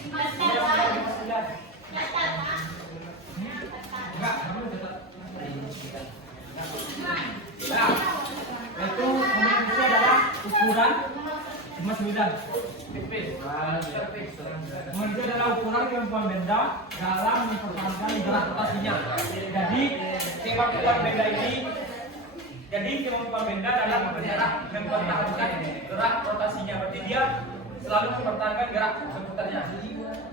inersia adalah ukuran Mas Widan. Momen itu adalah ukuran kemampuan benda dalam mempertahankan gerak rotasinya. Jadi kemampuan benda dalam bergerak mempertahankan gerak rotasinya. Berarti dia selalu mempertahankan gerak seputarnya.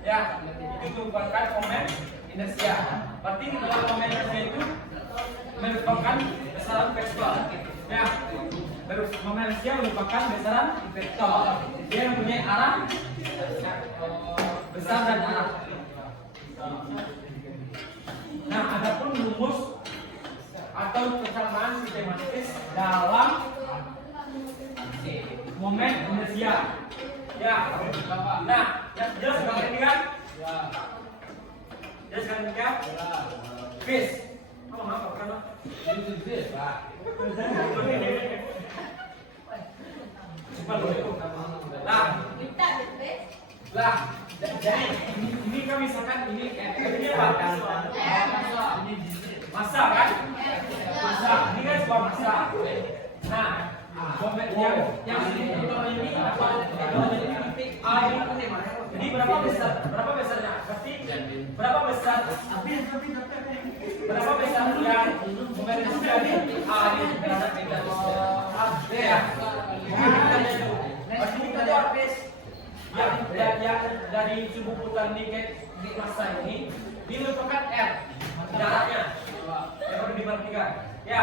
Ya, itu merupakan momen inersia. Berarti dalam momen inersia itu merupakan besaran vektor. Ya, Manusia merupakan besaran vektor. Dia mempunyai arah besar dan arah. Nah, adapun rumus atau persamaan sistematis dalam momen inersia. Ya, nah, jelas sekali ini kan? Jelas sekali ini kan? Bis. Oh, maaf, kan? Itu bis, Pak. Lah, Kita bebas. lah, jadi ini kan misalkan ini apa? Masa kan? Masa, ini kan sebuah masa. Nah, yang ini apa? Titik A ini. Jadi berapa besar? Berapa besarnya? Berarti berapa besar? Berapa besar yang momennya di A ini terhadap beda? Ya. Berarti kita jawab yang dari sumbu putaran di masa ini merupakan R jaraknya yang perlu diperhatikan. Ya.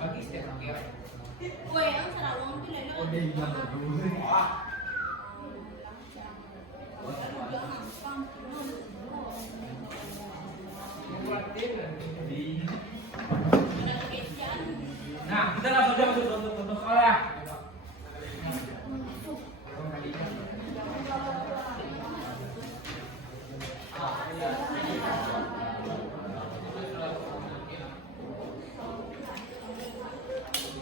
Bagi setiap R. Gue yang serawang tuh lele. Oh, dia bilang dulu. Nah, kita langsung aja masuk contoh soal ya.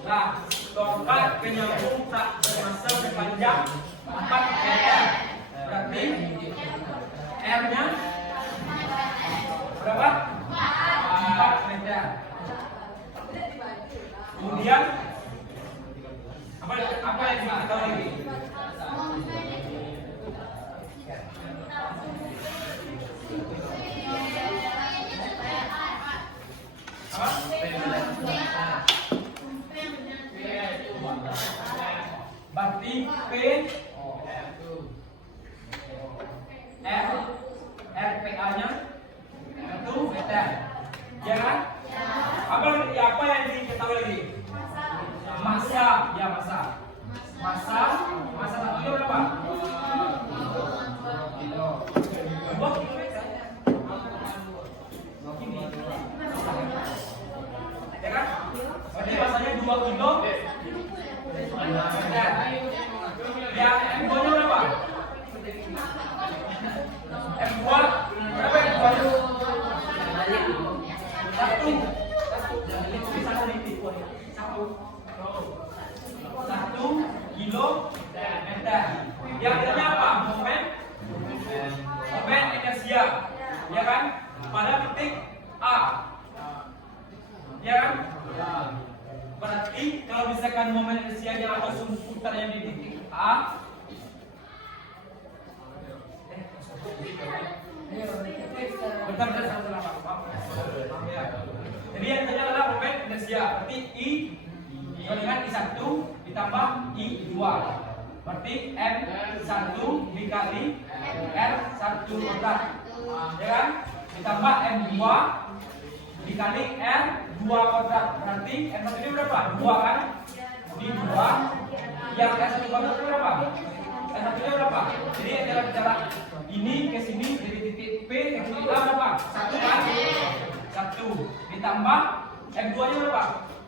Nah, tongkat penyambung tak bermasa sepanjang 4 meter. Berarti R-nya berapa? 4 meter. Kemudian apa yang kita tahu lagi? Berarti P RPA-nya 1 meter. Ya kan? Apa yang diketahui lagi? Masa, ya masa. Masa satunya berapa? 2 kilometer. Ya kan? Berarti masanya 2 kilo. Ya, M2-nya berapa? M2 berapa M2? 1 kilometer. Yang artinya apa? Momen inersia, ya kan? Pada titik A, ya kan? Berarti kalau misalkan momen inersianya atau sumbu putarnya di titik A, jadi yang tanya adalah momen inersia. Berarti I dengan I1 ditambah I2. Berarti M1 dikali R1 kuadrat, ya kan? Ditambah M2 dikali R2 kuadrat. Berarti M1 ini berapa? 2 kan? Di 2. Yang R1 kuadrat itu berapa? R1 nya berapa? Jadi jarak ini ke sini dari titik P ke titik A berapa? 1 kan? 1 ditambah M2 nya berapa?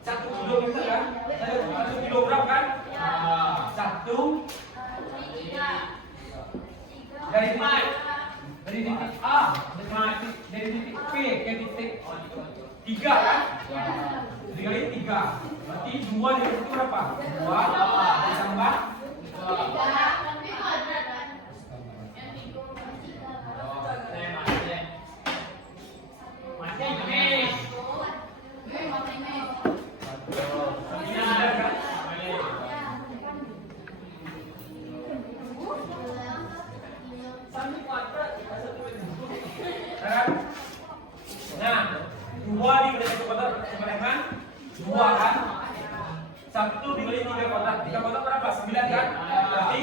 1 kilometer kan? 1 kilogram kan? 1 dari titik A dari titik P ke titik 3 kan? Dikali 3. Berarti 2 dari itu berapa? 2 ditambah 2 dikali 1 kuadrat sama dengan 2 kan? 1 dikali 3 kuadrat. 3 kuadrat berapa? 9 kan? Berarti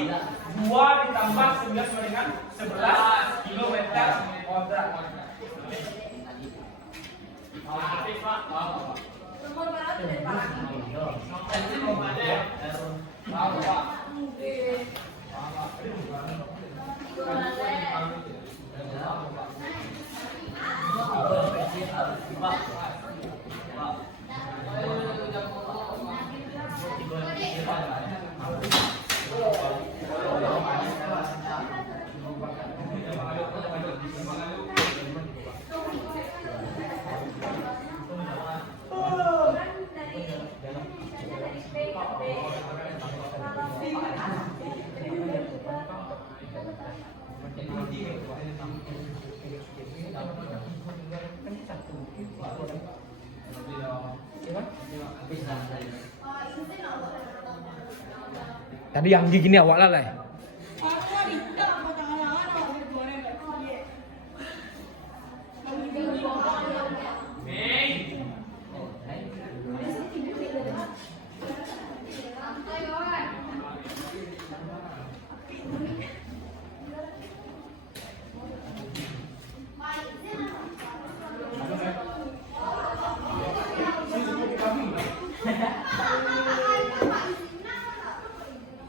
2 ditambah 9 sama dengan 11 kilometer kuadrat. Nomor berapa tuh dari Pak? Tadi yang gini awak lah lah. Aku ada apa tangan-tangan apa goreng lagi.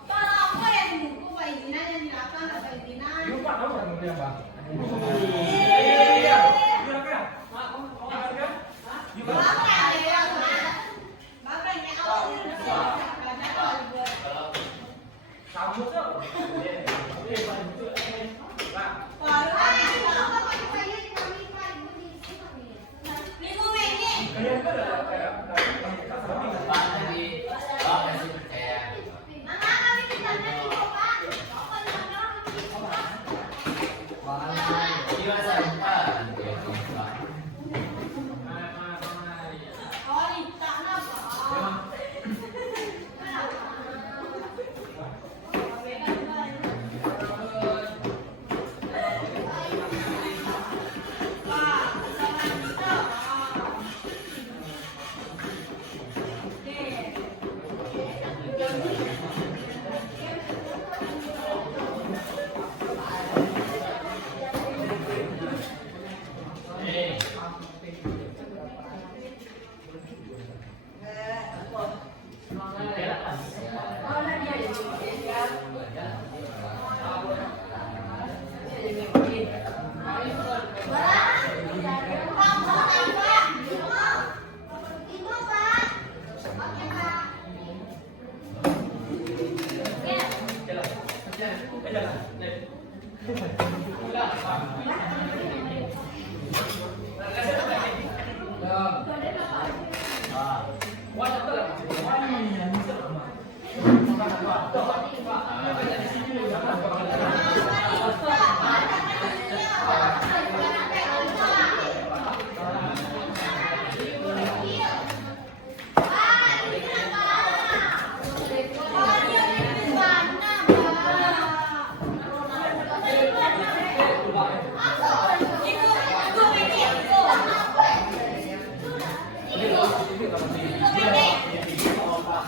Kalau aku yang buku perizinan yang dilakukan ada perizinan. Lupa tahu kan mungkin apa?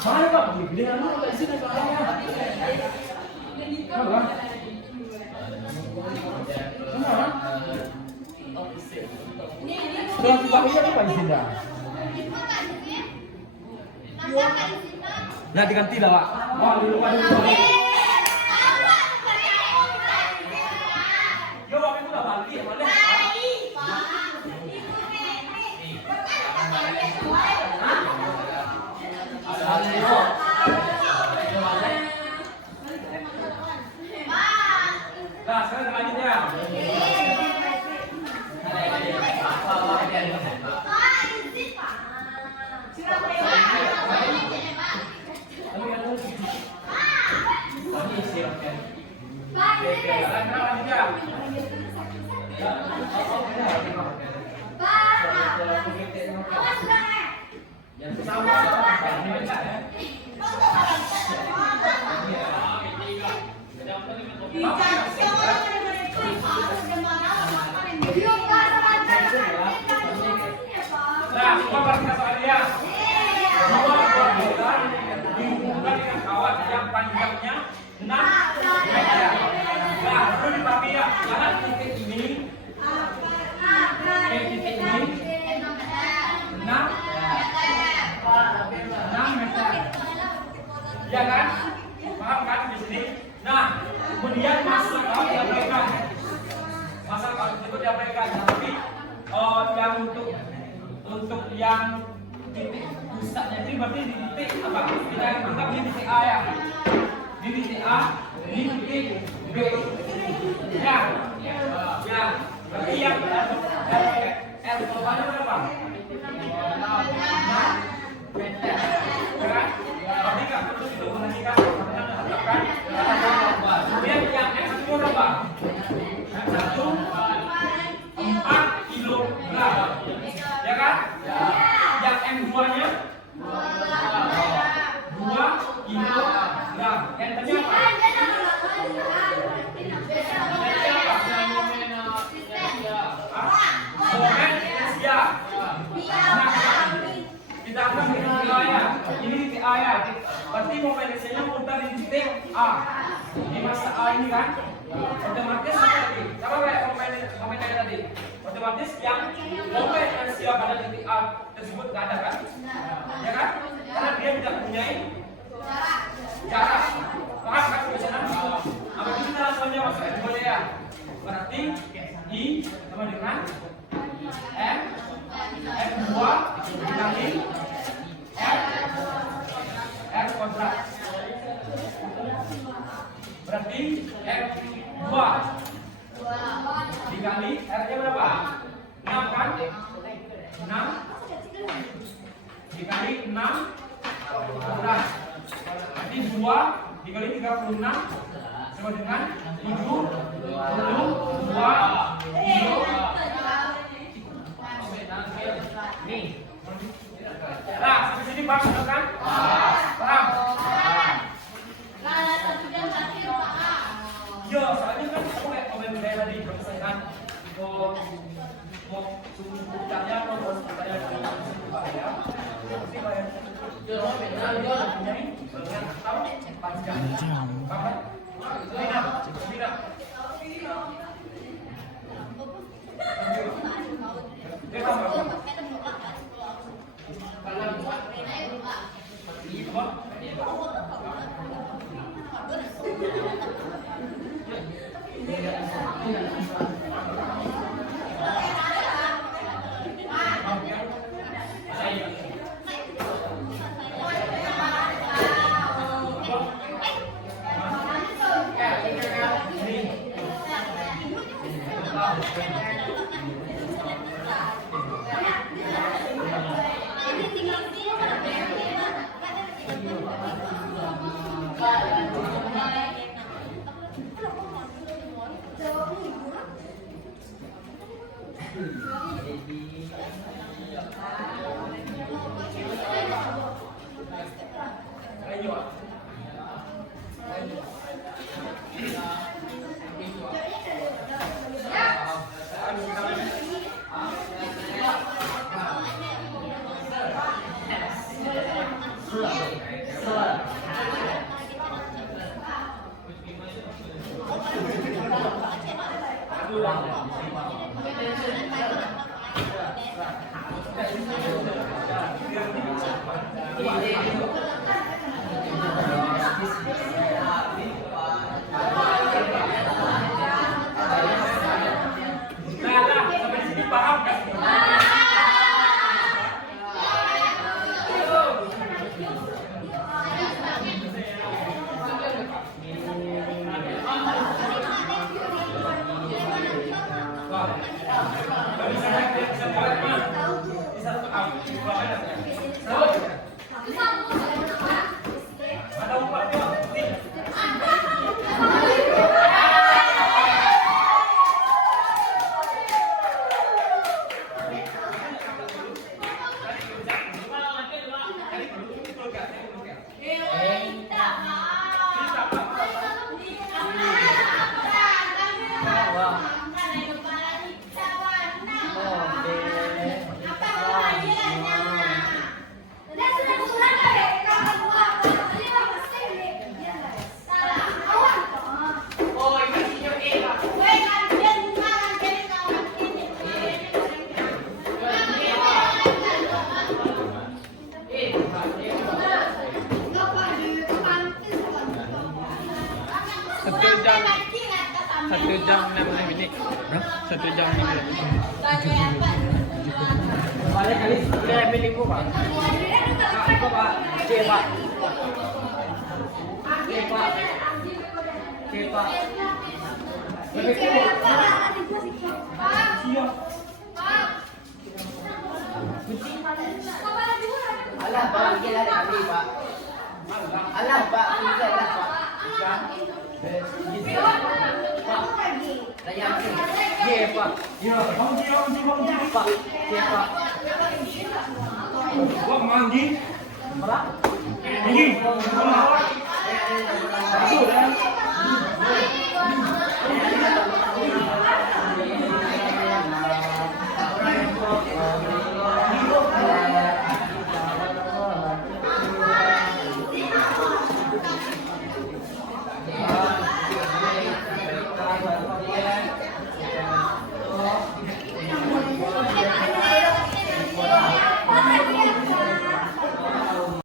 Mana Pak? Gedean dulu Pak, sini Pak. Mana? Setelah dipakainya apa isinya? Nah diganti dah Pak. Oh dulu Pak dulu. Yo Pak itu udah balik ya boleh. Nah, sekarang lanjut ya. Nah, semua kita soalnya. Semua dibuat dihubungkan dengan kawat yang panjangnya 6 meter. Nah, perlu dibagi ya. Karena titik ini, titik ini 6 meter. yang titik pusatnya ini berarti di titik apa? Kita anggap ini titik A ya. Di titik A, di titik B. Ya. Ya. Berarti yang L global berapa? 6 meter. Ya. Berarti enggak perlu didominasikan kan? Kemudian yang X itu berapa? 4 kilogram. Ya kan? Yang M2 nya 2 kilogram. Yang tadi apa? Momen ya. Kita akan titik A ya. Ini titik A ya. Berarti momen nya muter di titik A. Di masa A ini kan? Otomatis apa tadi? Sama kayak momen tadi. Otomatis yang momen inersia pada titik A tersebut nggak ada kan? Ya kan? Karena dia tidak mempunyai jarak. Paham kan tulisannya? Apa kita langsung aja masuk boleh ya? Berarti I sama dengan M F2 dikali R kuadrat. Berarti F2 dikali R-nya berapa? 6 kan? 6 dikali 6 kuadrat. Berarti 2 dikali 36 sama dengan 72 kilo. Nih. Nah, sampai sini paham kan? Paham? Yo, soalnya kan aku kayak komen saya tadi misalkan mau sumbernya mau saya ya. Satu jam 60 minit. 1 jam 60 minit. Kali-kali sudah pilih gua, Pak. Pak, Pak. Oke, Pak. Oke, Pak. Oke, Pak. Siap. Alah, Pak, gila kali, Pak. Alah, Pak, gila lah, Pak. Saya yakin. Oke, Pak. Ya, mandi. Pak. Oke, Pak. Wah, mandi. Berapa? Ini. Sudah.